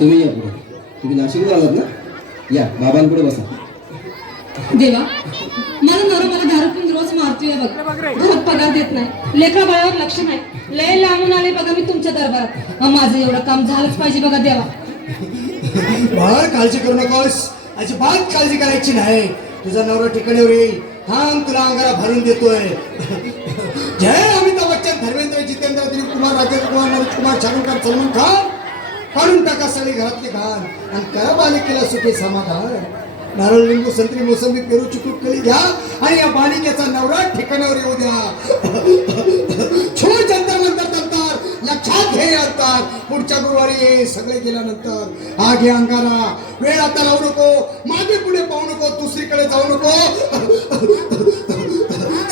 तुम्ही या पुढे. तुम्ही नाशिकला आलात ना? या बाबांपुढे बसा. देवा, माझा नवरा मला दारू पिऊन रोज मारतोय बघ. घरात पगार देत नाही, लेकरा बाळावर लक्ष नाही. लय लांबून आले बघा मी तुमच्या दरबारात. माझं एवढं काम झालंच पाहिजे बघा देवा. बाळ काळजी करू नकोस, अजिबात काळजी करायची नाही. तुझा नवरा ठिकाणीवर येईल. थांब, तुला अंगारा भरून देतोय. जय अमिताभ बच्चन, धर्मेंद्र, जितेंद्र, दिलीप कुमार, राजेंद्र कुमार, नरेश कुमार, शाहरुख खान, सलमान खान, काढून टाका सगळी घरातली घाण आणि करा बालिकेला सुखी समाधान. नारळ, लिंबू, संत्री, मोसंबी, पेरू, चिकू, केळी घ्या आणि या बालिकेचा नवरा ठिकाणावर येऊ द्या. छो जंतर मंतर तंतर, लक्षात घे अंतर. पुढच्या गुरुवारी ये सगळे गेल्यानंतर. हा घे अंगारा. वेळ आता लावू नको, मागे पुढे पाहू नको, दुसरीकडे जाऊ नको.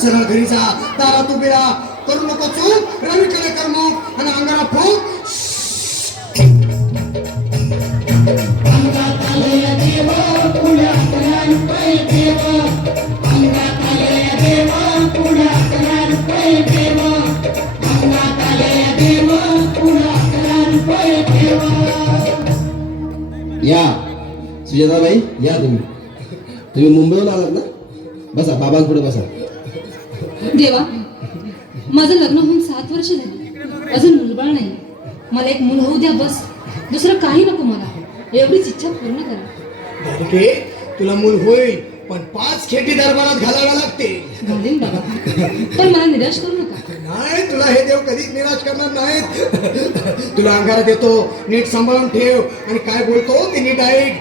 सरळ घरी जा, दारात उभी राहा. करू नको चूक, रवीकडे कर मग आणि अंगारा फूक. या सुजाताबाई, या तुम्ही मुंबईहून आलात ना? बसा, बाबांपुढे बसा. देवा, माझं लग्न होऊन 7 वर्ष झाली, अजून मुलबाळ नाही. मला एक मूल होऊ द्या बस. दुसरं काही नको मला. एवढीच इच्छा पूर्ण करा. बालिके, तुला मूल होईल, पण 5 खेटी दरबारात घालाव्या लागते. घालीन बाबा, पण मला निराश करू नका. नाही, तुला हे देव कधीच निराश करणार नाहीत. तुला अंगारा देतो, नीट सांभाळून ठेव आणि काय बोलतो ते नीट ऐक.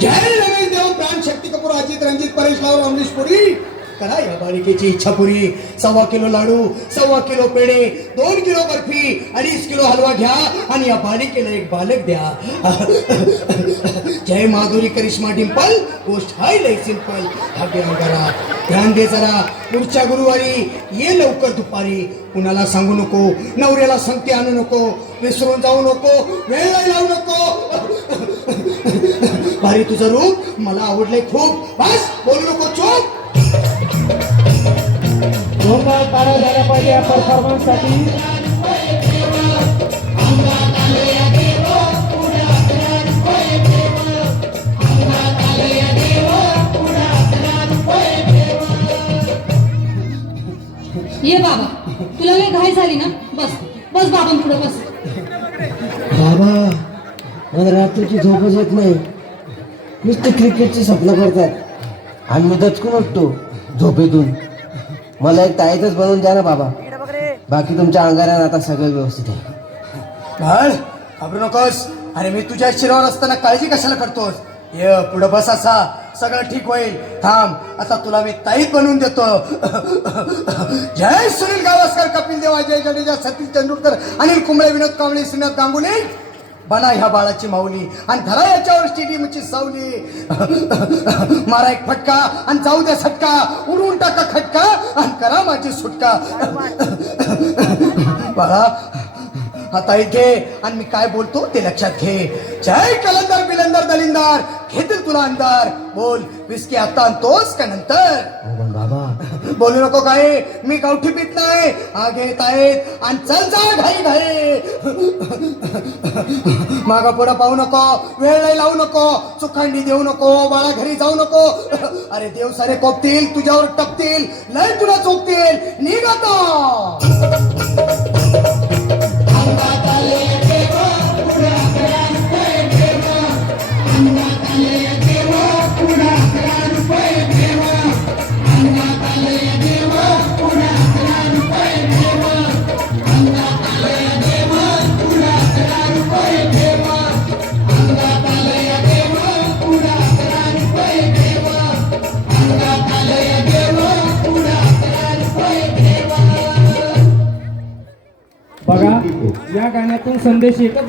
जय रमेश देव, प्राण, शक्ती कपूर, अजित, रणजित, परेश राव, अमरीश पुरी. करा या बालिकेची इच्छा पुरी. 1.25 किलो लाडू, 1.25 किलो पेढे, 2 किलो बर्फी, 2.5 किलो हलवा घ्या आणि या बालिकेला एक बालक द्या. जय माधुरी, करिश्मा, डिंपल, गोष्ट हाय लय सिंपल. भाग्य अंगारा, ध्यान दे जरा. पुढच्या गुरुवारी ये लवकर दुपारी. कुणाला सांगू नको, नवऱ्याला संगती आणू नको, विसरून जाऊ नको, वेळ लावू नको. भारी तुझं रूप मला आवडलंय खूप. बस बोलू नको, चूप. जोरदार तारा झाल्या पाहिजे या परफॉर्मन्ससाठी. ये बाबा, तुला लय घाई झाली ना? बस बस बाबांपुढे बस. बाबा, मला रात्रीची झोपच येत नाही. नुसते क्रिकेटची स्वप्न करतात आणि मी दचकून उठतो झोपेतून. मला एक ताईतच बनवून द्या ना बाबा. बाकी तुमच्या अंगारात आता सगळं व्यवस्थित आहे. बाळ, घाबरू नकोस. अरे मी तुझ्या शिरावर असताना काळजी कशाला करतोस? ये पुढं बस, असा सगळं ठीक होईल. थांब, आता तुला मी ताईत बनवून देतो. जय सुनील गावस्कर, कपिल देव, अजय जडेजा, सतीश तेंडुलकर, अनिल कुंबळे, विनोद कांबळे, श्रीनाथ गांगुली. बना ह्या बाळाची माऊली आणि धरा याच्यावर स्टेडियमची सावली. मारा एक फटका आणि जाऊ द्या सटका. उडवून टाका खटका आणि करा माझी सुटका. बाळा, आता घे आणि मी काय बोलतो ते लक्षात घे. जय कलंदर, बिलंदर, दलिंदार, घेतील तुला अंधार. बोल, विस्की आता आणतोस का नंतर? पण बाबा, बोलू नको काय, मी गावठी पीत नाही. हा घेत आहेत आणि चल जा घाई घाई. मागा पुढं पाहू नको, वेळ नाही लावू नको, चुखांडी देऊ नको, बाळा घरी जाऊ नको. अरे देव सारे कोपतील, तुझ्यावर टपतील, लय तुला चोपतील. निघ आता. बघा, या गाण्यातून संदेश एकच